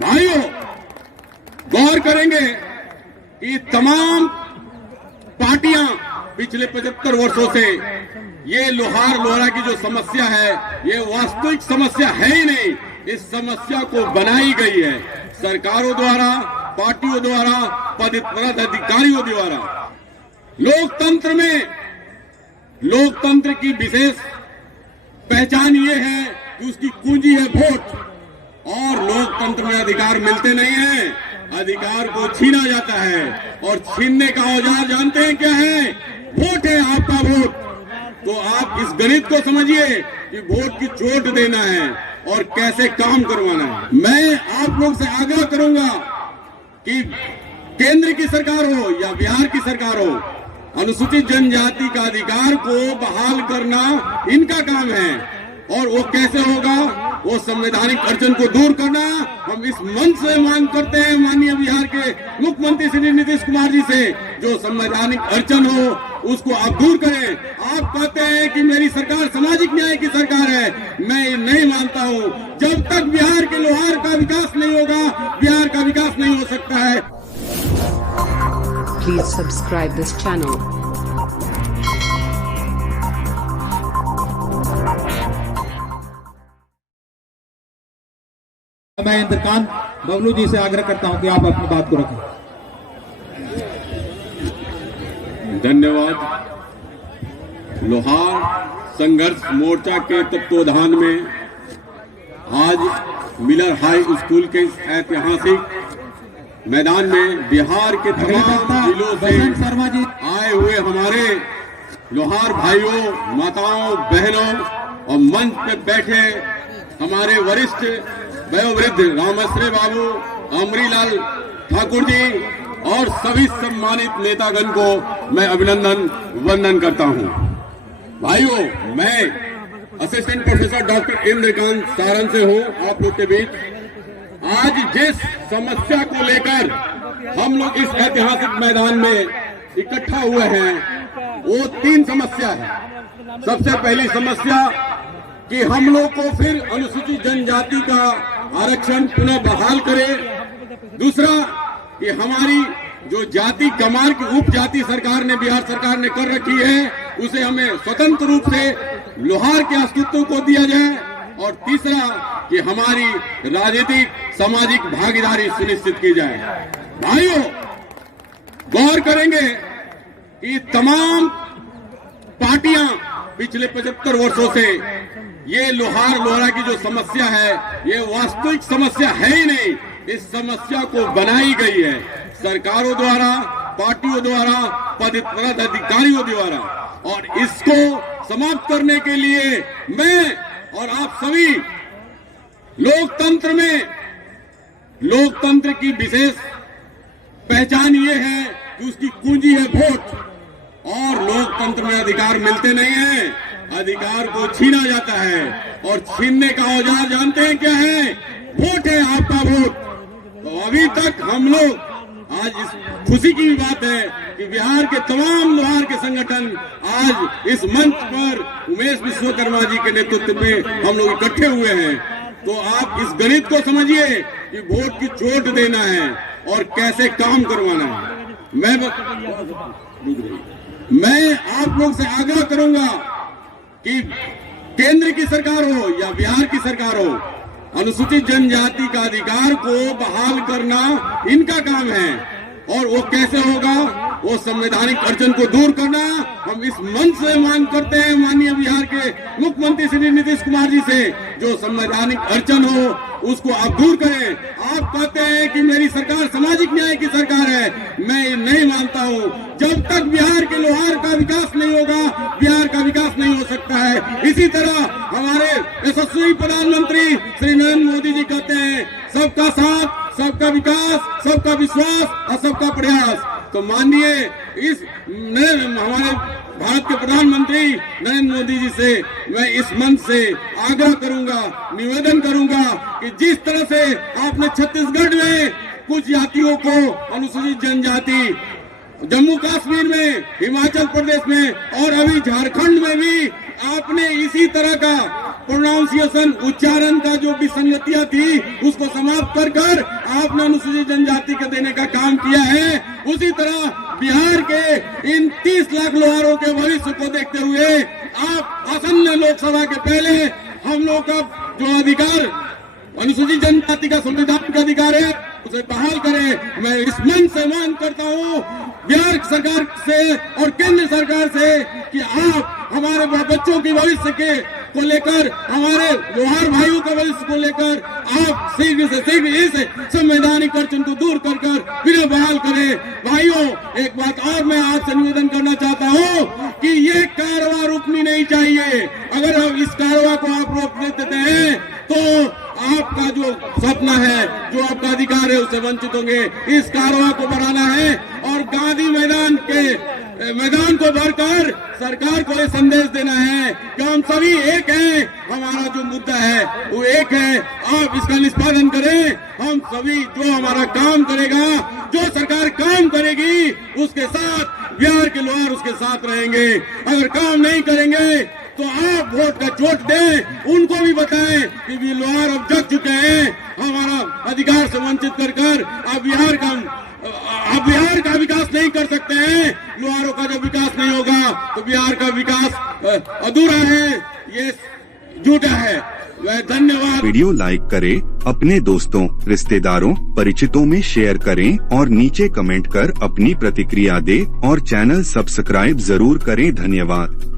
भाइयों, गौर करेंगे कि तमाम पार्टियां पिछले 75 वर्षों से ये लोहार लोहरा की जो समस्या है, ये वास्तविक समस्या है ही नहीं। इस समस्या को बनाई गई है सरकारों द्वारा, पार्टियों द्वारा, पदाधिकारियों द्वारा। लोकतंत्र की विशेष पहचान ये है कि उसकी कुंजी है वोट, और लोकतंत्र में अधिकार मिलते नहीं हैं, अधिकार को छीना जाता है। और छीनने का औजार जानते हैं क्या है? वोट है, आपका वोट। तो आप इस गणित को समझिए कि वोट की चोट देना है और कैसे काम करवाना है। मैं आप लोग से आग्रह करूंगा कि केंद्र की सरकार हो या बिहार की सरकार हो, अनुसूचित जनजाति का अधिकार को बहाल करना इनका काम है। और वो कैसे होगा? वो संवैधानिक अड़चन को दूर करना। हम इस मंच से मांग करते हैं माननीय बिहार के मुख्यमंत्री श्री नीतीश कुमार जी से, जो संवैधानिक अड़चन हो उसको आप दूर करें। आप कहते हैं कि मेरी सरकार सामाजिक न्याय की सरकार है, मैं ये नहीं मानता हूँ। जब तक बिहार के लोहार का विकास नहीं होगा, बिहार का विकास नहीं हो सकता है। Please subscribe this channel. मैं इंद्रकांत बबलू जी से आग्रह करता हूं कि आप अपनी बात को रखें। धन्यवाद। लोहार संघर्ष मोर्चा के तत्वावधान में आज मिलर हाई स्कूल के ऐतिहासिक मैदान में बिहार के तमाम जिलों से आए हुए हमारे लोहार भाइयों, माताओं, बहनों और मंच पे बैठे हमारे वरिष्ठ वयोवृद्ध रामाश्रय बाबू, अमरीलाल ठाकुर जी और सभी सम्मानित नेतागण को मैं अभिनंदन वंदन करता हूं। भाइयों, मैं assistant professor doctor Indrakant Saran से हूं आप लोग के बीच। आज जिस समस्या को लेकर हम लोग इस ऐतिहासिक मैदान में इकट्ठा हुए हैं, वो 3 समस्या है। सबसे पहली समस्या कि हम लोग को फिर अनुसूचित जनजाति का आरक्षण पुनः बहाल करें। दूसरा कि हमारी जो जाति कमार की उप जाति सरकार ने, बिहार सरकार ने कर रखी है, उसे हमें स्वतंत्र रूप से लोहार के अस्तित्व को दिया जाए। और तीसरा कि हमारी राजनीतिक सामाजिक भागीदारी सुनिश्चित की जाए। भाइयों, गौर करेंगे कि तमाम पार्टियां पिछले 75 वर्षों से ये लोहार लोहरा की जो समस्या है, ये वास्तविक समस्या है ही नहीं। इस समस्या को बनाई गई है सरकारों द्वारा, पार्टियों द्वारा, पदाधिकारियों द्वारा। और इसको समाप्त करने के लिए मैं और आप सभी लोकतंत्र की विशेष पहचान ये है कि उसकी कुंजी है वोट, और लोकतंत्र में अधिकार मिलते नहीं हैं, अधिकार को छीना जाता है। और छीनने का औजार जानते हैं क्या है? वोट है, आपका वोट। तो अभी तक हम लोग, आज इस खुशी की बात है कि बिहार के तमाम लोहार के संगठन आज इस मंच पर उमेश विश्वकर्मा जी के नेतृत्व में हम लोग इकट्ठे हुए हैं। तो आप इस गणित को समझिए कि वोट की चोट देना है और कैसे काम करवाना है। मैं आप लोग से आग्रह करूंगा कि केंद्र की सरकार हो या बिहार की सरकार हो, अनुसूचित जनजाति का अधिकार को बहाल करना इनका काम है। और वो कैसे होगा? वो संवैधानिक अड़चन को दूर करना। हम इस मंच से मांग करते हैं माननीय बिहार के मुख्यमंत्री श्री नीतीश कुमार जी से, जो संवैधानिक अड़चन हो उसको आप दूर करें। आप कहते हैं कि मेरी सरकार सामाजिक न्याय की सरकार है, मैं ये नहीं मानता हूँ। जब तक बिहार के लोहार का विकास नहीं होगा, बिहार का विकास नहीं हो सकता है। इसी तरह हमारे यशस्वी प्रधानमंत्री श्री नरेंद्र मोदी जी कहते हैं, सबका साथ, सबका विकास, सबका विश्वास और सबका प्रयास। तो माननीय इस हमारे भारत के प्रधानमंत्री नरेंद्र मोदी जी से मैं इस मंच से आग्रह करूंगा, निवेदन करूंगा कि जिस तरह से आपने छत्तीसगढ़ में कुछ जातियों को, अनुसूचित जनजाति, जम्मू कश्मीर में, हिमाचल प्रदेश में और अभी झारखंड में भी आपने इसी तरह का प्रोनाउंसिएशन उच्चारण का जो विसंगतियां थी उसको समाप्त कर कर आपने अनुसूचित जनजाति के देने का काम किया है। उसी तरह बिहार के इन 30 लाख लोहारों के भविष्य को देखते हुए आप आसन्न लोकसभा के पहले हम लोग का जो अधिकार अनुसूचित जनजाति का संविधान का अधिकार है उसे बहाल करें। मैं इस मंच से मांग करता हूँ बिहार सरकार से और केंद्र सरकार से कि आप हमारे बच्चों की भविष्य के को लेकर, हमारे लोहार भाइयों के भविष्य को लेकर आप शीघ्र से शीघ्र इस संवैधानिक अड़चन को दूर कर फिर बहाल करें। भाइयों, एक बात और मैं आपसे निवेदन करना चाहता हूँ कि ये कार्रवाई रुकनी नहीं चाहिए। अगर हम इस कार्रवाई को आप रोक देते हैं तो आपका जो सपना है, जो आपका अधिकार है उससे वंचित होंगे। इस कार्रवाई को बढ़ाना है और गांधी मैदान को भरकर सरकार को ये संदेश देना है कि हम सभी एक हैं, हमारा जो मुद्दा है वो एक है, आप इसका निष्पादन करें। हम सभी जो हमारा काम करेगा, जो सरकार काम करेगी उसके साथ बिहार के लोहार उसके साथ रहेंगे। अगर काम नहीं करेंगे तो आप वोट का चोट दें, उनको भी बताएं कि भी लोहार अब जग चुके हैं, हमारा अधिकार से वंचित कर आप बिहार का विकास नहीं कर सकते हैं। लोहारों का जब विकास नहीं होगा तो बिहार का विकास अधूरा है, ये झूठा है। वह धन्यवाद। वीडियो लाइक करें, अपने दोस्तों, रिश्तेदारों, परिचितों में शेयर करें और नीचे कमेंट कर अपनी प्रतिक्रिया दें और चैनल सब्सक्राइब जरूर करें। धन्यवाद।